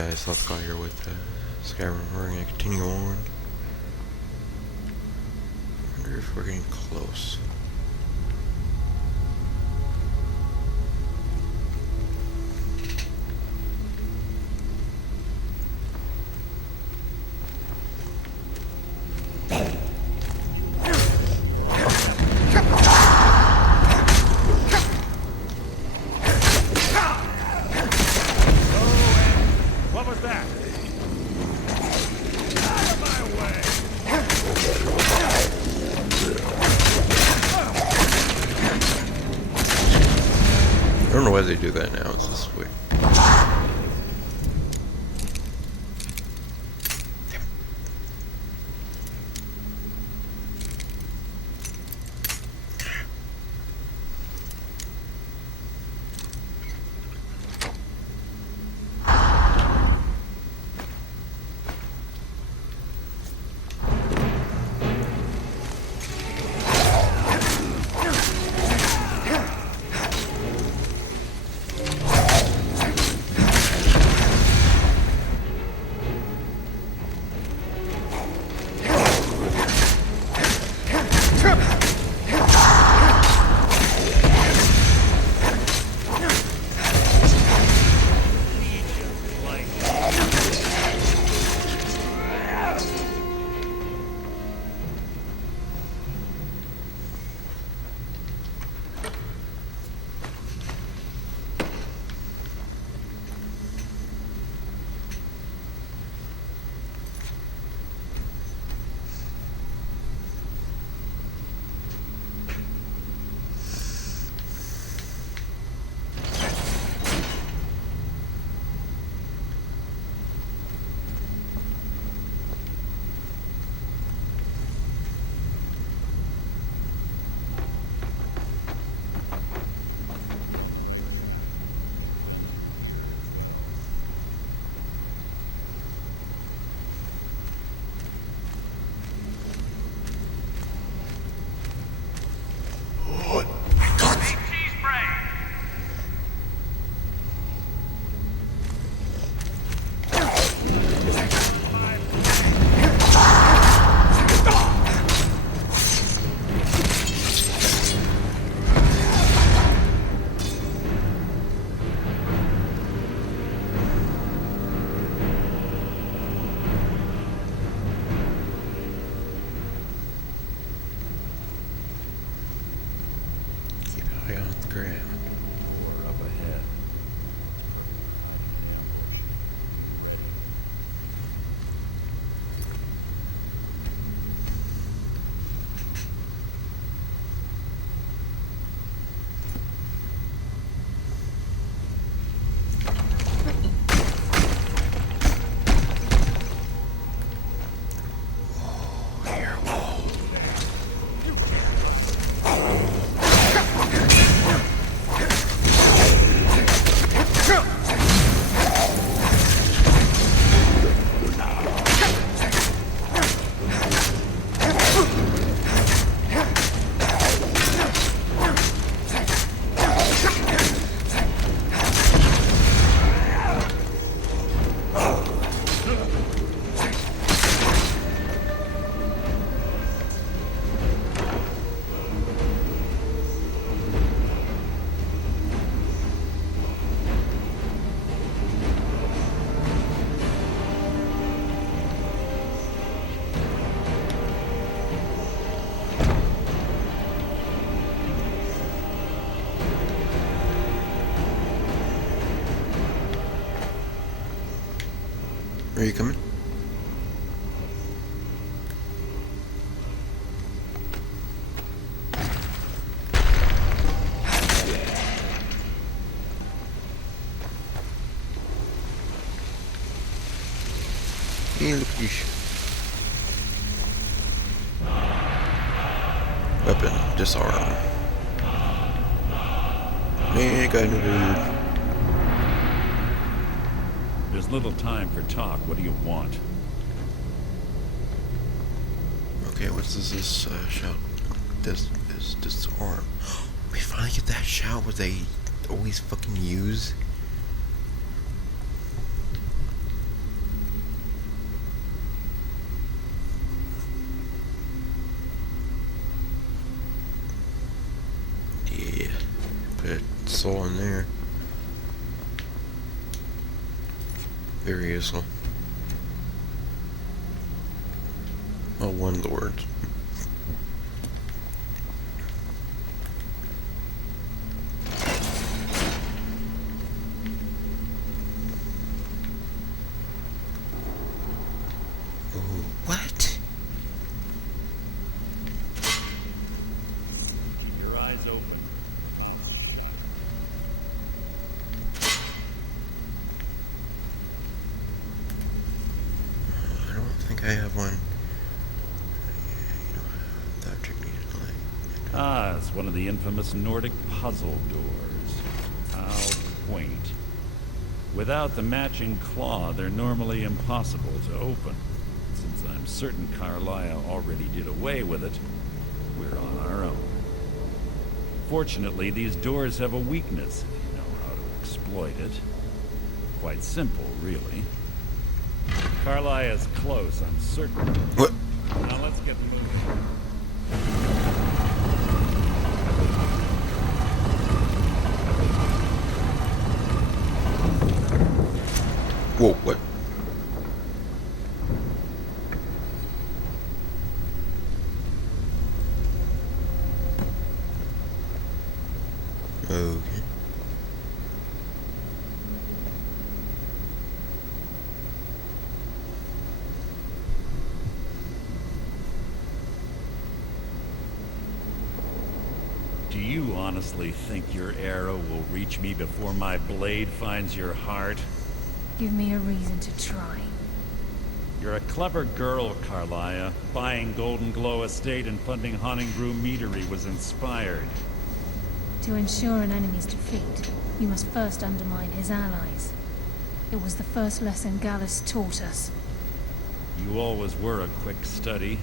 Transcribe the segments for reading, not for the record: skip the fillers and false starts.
guys, let's go here with Skyrim. We're gonna continue on. I wonder if we're getting close. I don't know why they do that now, it's this way. We're up ahead. Are you coming? Hey, look at this. Weapon, disarm. Man, got no There's little time for talk. What do you want? Okay, what's this shout? This disarm. We finally get that shout where they always fucking use. soul in there. Very useful. Oh, one lord. Ooh, what? Keep your eyes open. I don't think I have one. The object needed light. Ah, it's one of the infamous Nordic puzzle doors. How quaint. Without the matching claw, they're normally impossible to open. Since I'm certain Carlia already did away with it, we're on our own. Fortunately, these doors have a weakness if you know how to exploit it. Quite simple, really. Carlia is close, I'm certain. What? Now let's get moving. Whoa, what? Okay. Do you honestly think your arrow will reach me before my blade finds your heart? Give me a reason to try. You're a clever girl, Carlia. Buying Golden Glow Estate and funding Honningbrew Meadery was inspired. To ensure an enemy's defeat, you must first undermine his allies. It was the first lesson Gallus taught us. You always were a quick study.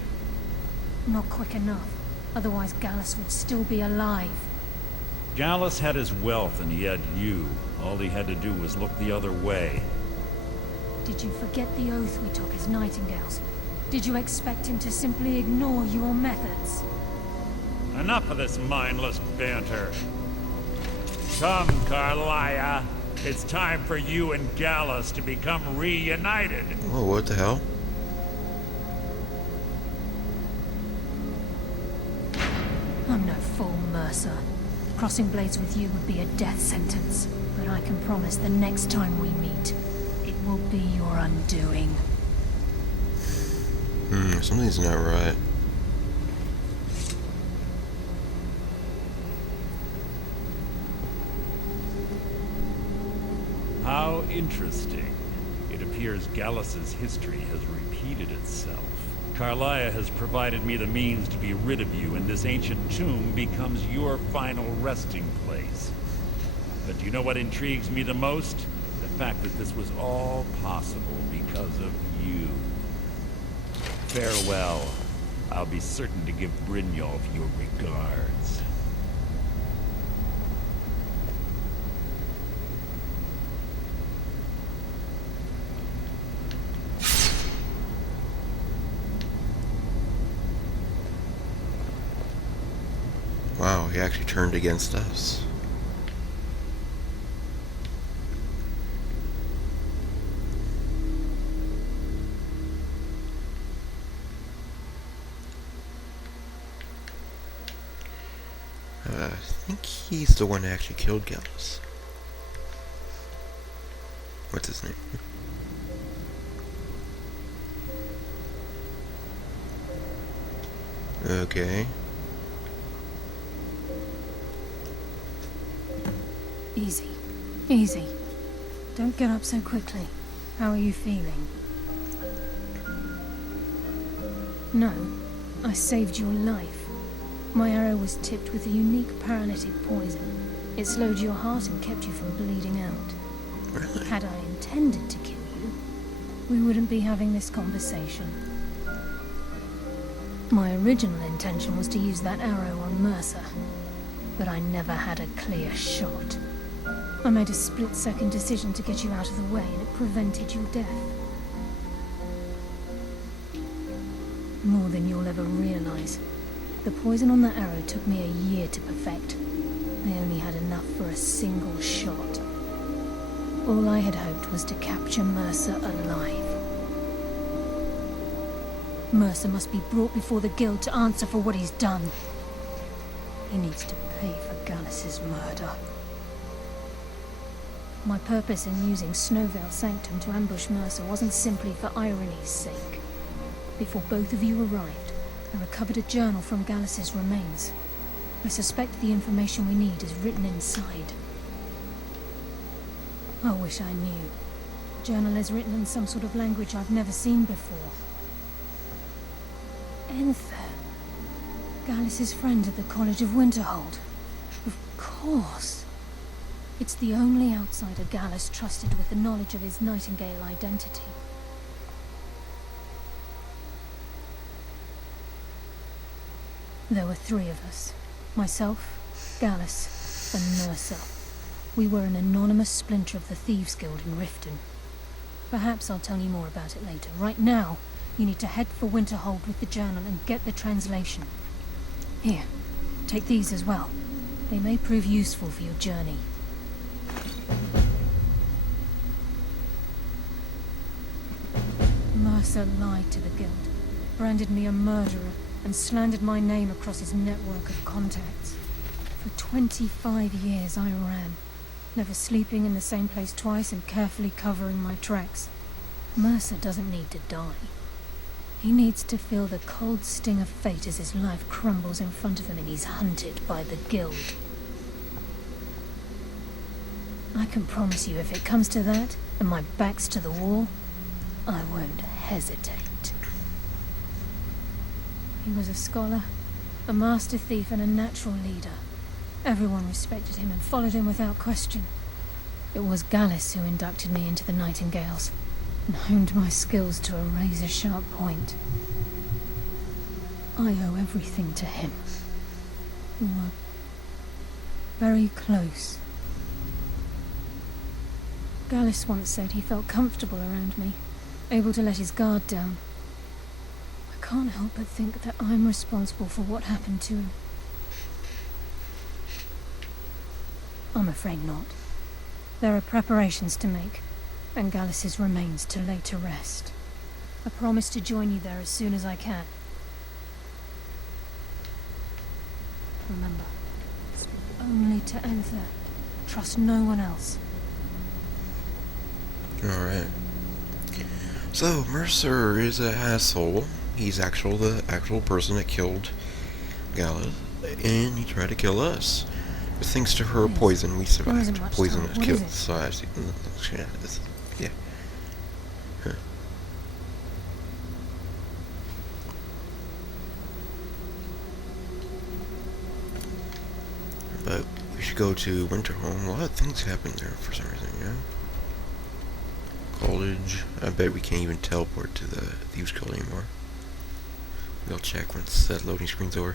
Not quick enough, otherwise Gallus would still be alive. Gallus had his wealth and he had you. All he had to do was look the other way. Did you forget the oath we took as Nightingales? Did you expect him to simply ignore your methods? Enough of this mindless banter. Come, Carlia. It's time for you and Gallus to become reunited. Whoa, what the hell? I'm no fool, Mercer. Crossing blades with you would be a death sentence. But I can promise the next time we meet, it will be your undoing. Something's not right. How interesting. It appears Gallus's history has repeated itself. Carlia has provided me the means to be rid of you, and this ancient tomb becomes your final resting place. But do you know what intrigues me the most? The fact that this was all possible because of you. Farewell. I'll be certain to give Brynjolf your regards. Wow, he actually turned against us. I think he's the one that actually killed Gallus. What's his name? Okay. Easy. Easy. Don't get up so quickly. How are you feeling? No, I saved your life. My arrow was tipped with a unique paralytic poison. It slowed your heart and kept you from bleeding out. Really? Had I intended to kill you, we wouldn't be having this conversation. My original intention was to use that arrow on Mercer, but I never had a clear shot. I made a split-second decision to get you out of the way, and it prevented your death. More than you'll ever realize. The poison on that arrow took me a year to perfect. I only had enough for a single shot. All I had hoped was to capture Mercer alive. Mercer must be brought before the Guild to answer for what he's done. He needs to pay for Gallus's murder. My purpose in using Snowvale Sanctum to ambush Mercer wasn't simply for irony's sake. Before both of you arrived, I recovered a journal from Gallus's remains. I suspect the information we need is written inside. I wish I knew. The journal is written in some sort of language I've never seen before. Enther. Gallus's friend at the College of Winterhold. Of course. It's the only outsider Gallus trusted with the knowledge of his Nightingale identity. There were 3 of us. Myself, Gallus, and Mercer. We were an anonymous splinter of the Thieves' Guild in Riften. Perhaps I'll tell you more about it later. Right now, you need to head for Winterhold with the journal and get the translation. Here, take these as well. They may prove useful for your journey. Mercer lied to the Guild, branded me a murderer, and slandered my name across his network of contacts. For 25 years I ran, never sleeping in the same place twice and carefully covering my tracks. Mercer doesn't need to die. He needs to feel the cold sting of fate as his life crumbles in front of him and he's hunted by the Guild. I can promise you if it comes to that, and my back's to the wall, I won't hesitate. He was a scholar, a master thief, and a natural leader. Everyone respected him and followed him without question. It was Gallus who inducted me into the Nightingales, and honed my skills to a razor-sharp point. I owe everything to him. We were very close. Gallus once said he felt comfortable around me, able to let his guard down. I can't help but think that I'm responsible for what happened to him. I'm afraid not. There are preparations to make, and Gallus's remains to lay to rest. I promise to join you there as soon as I can. Remember, speak only to Enther. Trust no one else. Alright. So, Mercer is an asshole. He's the actual person that killed Gallus, and he tried to kill us. But thanks to her poison, we survived. Poison that killed us. Yeah. Huh. But we should go to Winterhome. A lot of things happen there for some reason, yeah? College. I bet we can't even teleport to the Thieves' Guild anymore. We'll check once that loading screen's over.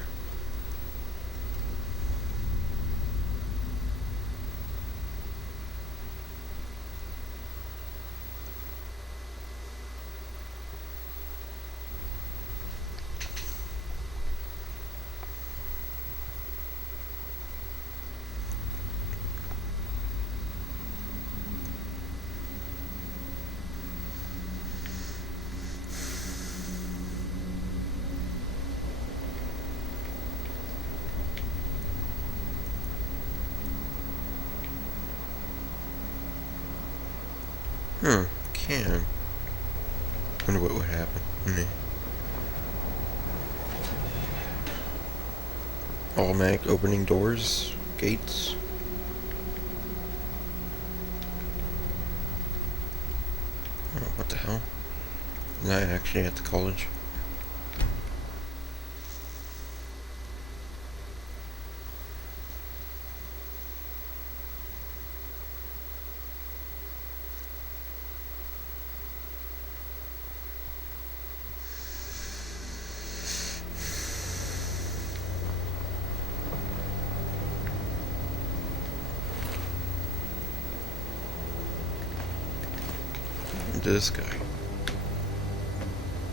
Can. Wonder what would happen. Automatic opening doors, gates. Oh, what the hell? Is that actually at the college? This guy.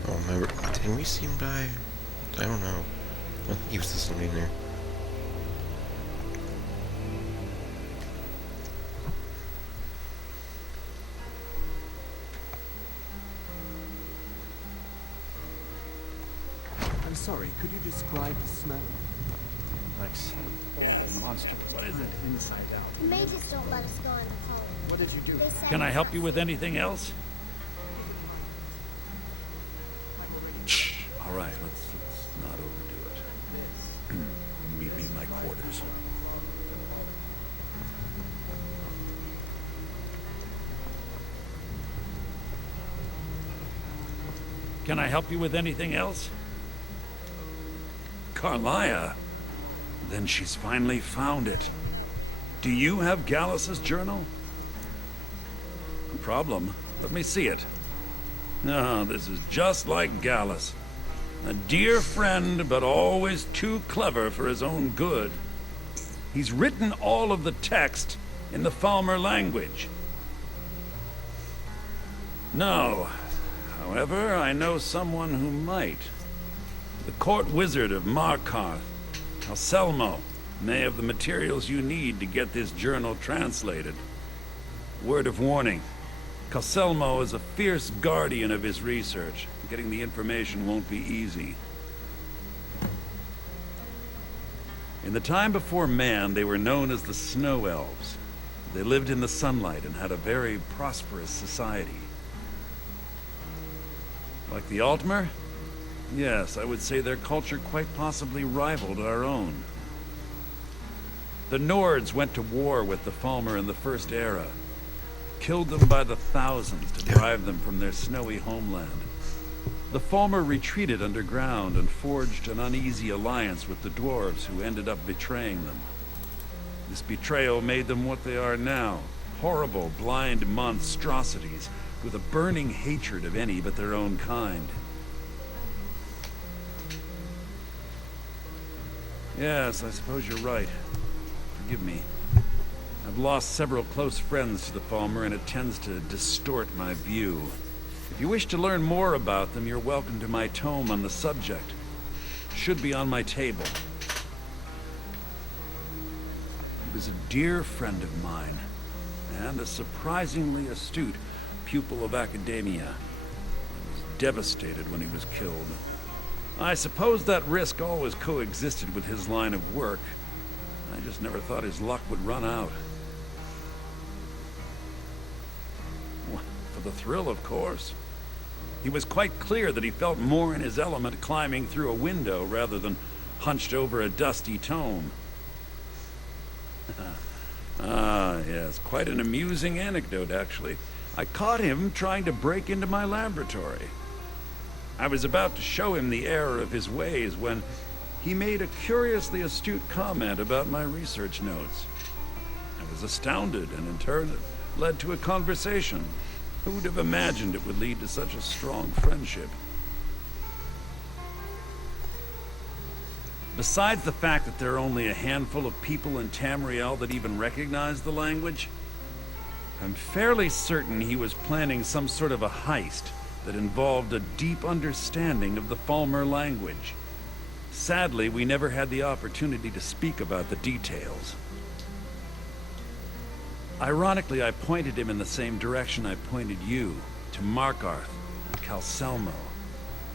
Oh, remember? Didn't we see him die? I don't know. I think he was just in there. I'm sorry, could you describe the smell? Like some horrible monster. What is it? Inside out. The mages don't let us go in the hole. What did you do? They said Can I help you with anything else? All right, let's not overdo it. Meet me in my quarters. Can I help you with anything else? Carlia? Then she's finally found it. Do you have Gallus's journal? No problem. Let me see it. No, this is just like Gallus. A dear friend, but always too clever for his own good. He's written all of the text in the Falmer language. No. However, I know someone who might. The court wizard of Markarth, Anselmo, may have the materials you need to get this journal translated. Word of warning. Anselmo is a fierce guardian of his research. Getting the information won't be easy. In the time before man, they were known as the Snow Elves. They lived in the sunlight and had a very prosperous society. Like the Altmer? Yes, I would say their culture quite possibly rivaled our own. The Nords went to war with the Falmer in the First Era. Killed them by the thousands to drive them from their snowy homeland. The Falmer retreated underground and forged an uneasy alliance with the dwarves who ended up betraying them. This betrayal made them what they are now. Horrible, blind monstrosities with a burning hatred of any but their own kind. Yes, I suppose you're right. Forgive me. I've lost several close friends to the Falmer, and it tends to distort my view. If you wish to learn more about them, you're welcome to my tome on the subject. Should be on my table. He was a dear friend of mine, and a surprisingly astute pupil of academia. I was devastated when he was killed. I suppose that risk always coexisted with his line of work. I just never thought his luck would run out. For the thrill, of course. He was quite clear that he felt more in his element climbing through a window rather than hunched over a dusty tome. Yes, quite an amusing anecdote, actually. I caught him trying to break into my laboratory. I was about to show him the error of his ways when he made a curiously astute comment about my research notes. I was astounded, and in turn it led to a conversation. Who would have imagined it would lead to such a strong friendship? Besides the fact that there are only a handful of people in Tamriel that even recognize the language, I'm fairly certain he was planning some sort of a heist that involved a deep understanding of the Falmer language. Sadly, we never had the opportunity to speak about the details. Ironically, I pointed him in the same direction I pointed you, to Markarth and Calselmo.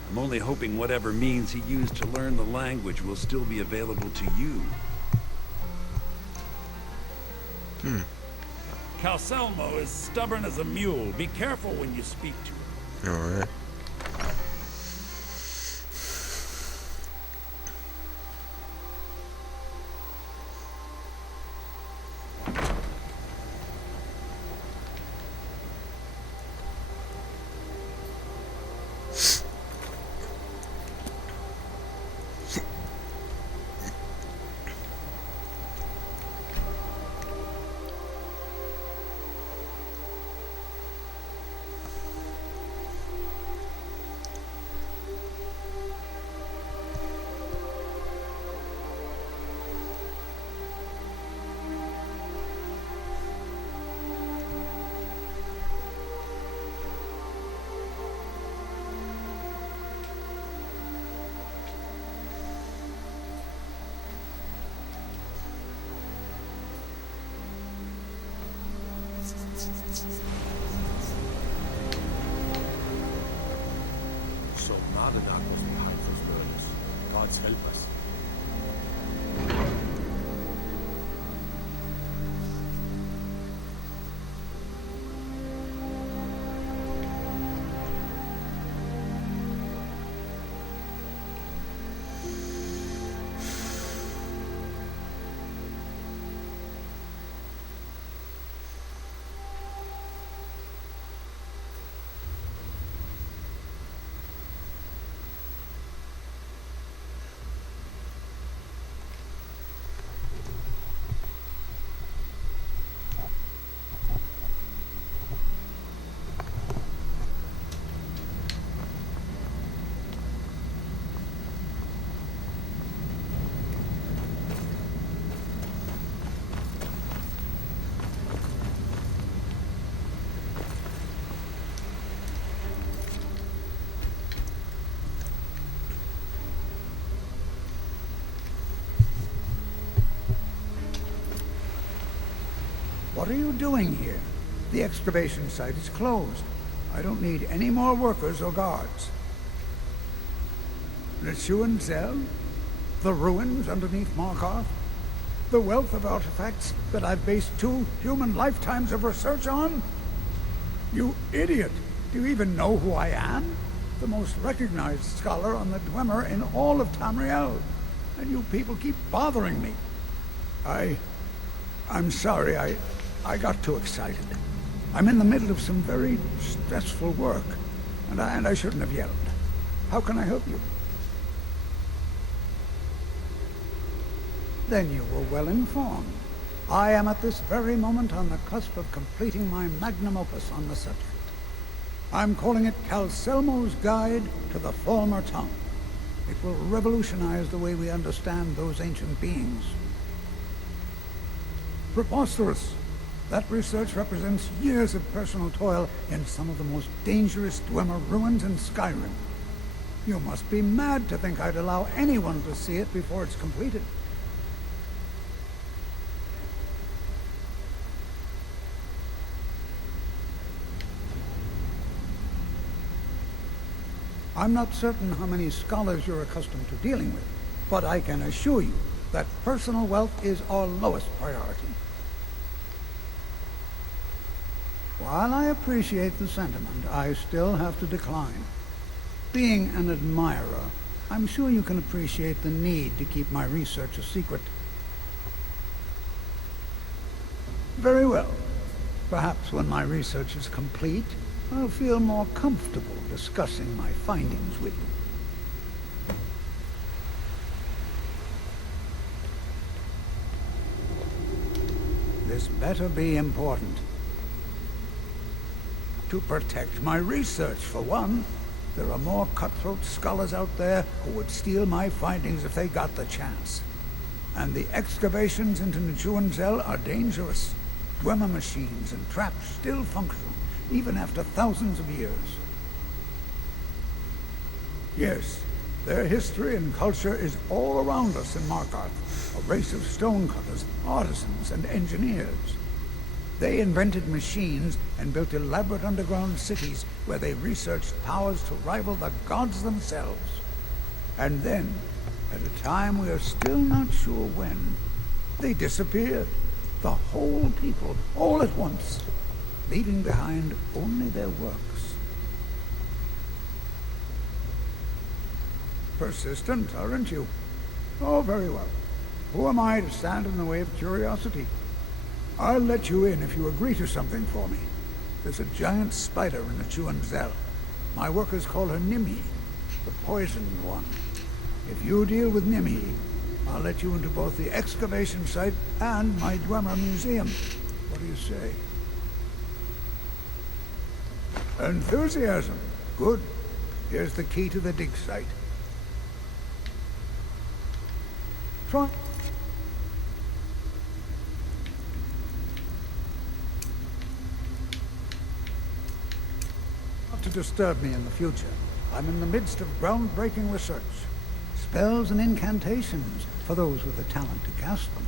I'm only hoping whatever means he used to learn the language will still be available to you. Calselmo is stubborn as a mule. Be careful when you speak to him. Alright. So Nardanak was behind those murders. Gods help us. What are you doing here? The excavation site is closed. I don't need any more workers or guards. Nichuan Zel? The ruins underneath Markarth? The wealth of artifacts that I've based 2 human lifetimes of research on? You idiot! Do you even know who I am? The most recognized scholar on the Dwemer in all of Tamriel. And you people keep bothering me. I'm sorry, I got too excited. I'm in the middle of some very stressful work, and I shouldn't have yelled. How can I help you? Then you were well informed. I am at this very moment on the cusp of completing my magnum opus on the subject. I'm calling it Calselmo's Guide to the Falmer Tongue. It will revolutionize the way we understand those ancient beings. Preposterous! That research represents years of personal toil in some of the most dangerous Dwemer ruins in Skyrim. You must be mad to think I'd allow anyone to see it before it's completed. I'm not certain how many scholars you're accustomed to dealing with, but I can assure you that personal wealth is our lowest priority. While I appreciate the sentiment, I still have to decline. Being an admirer, I'm sure you can appreciate the need to keep my research a secret. Very well. Perhaps when my research is complete, I'll feel more comfortable discussing my findings with you. This better be important. To protect my research, for one. There are more cutthroat scholars out there who would steal my findings if they got the chance. And the excavations into Nichuan Zel are dangerous. Dwemer machines and traps still function, even after thousands of years. Yes, their history and culture is all around us in Markarth, a race of stonecutters, artisans, and engineers. They invented machines and built elaborate underground cities where they researched powers to rival the gods themselves. And then, at a time we are still not sure when, they disappeared. The whole people, all at once, leaving behind only their works. Persistent, aren't you? Oh, very well. Who am I to stand in the way of curiosity? I'll let you in if you agree to something for me. There's a giant spider in the Nichuan Zel. My workers call her Nimi, the poisoned one. If you deal with Nimi, I'll let you into both the excavation site and my Dwemer museum. What do you say? Enthusiasm. Good. Here's the key to the dig site. Try. Not to disturb me in the future. I'm in the midst of groundbreaking research. Spells and incantations for those with the talent to cast them.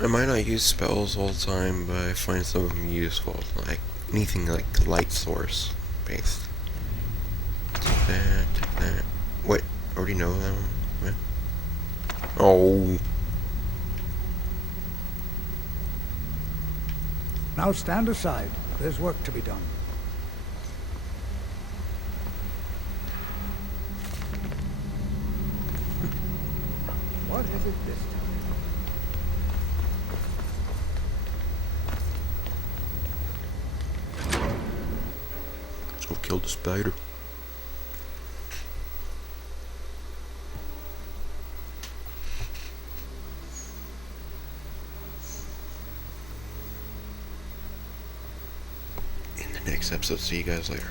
I might not use spells all the time, but I find some of them useful. Like anything like light source based. Take that, take that. What? Already know that one? What? Oh. Now stand aside. There's work to be done. What is it this time? Let's go kill the spider. In the next episode, see you guys later.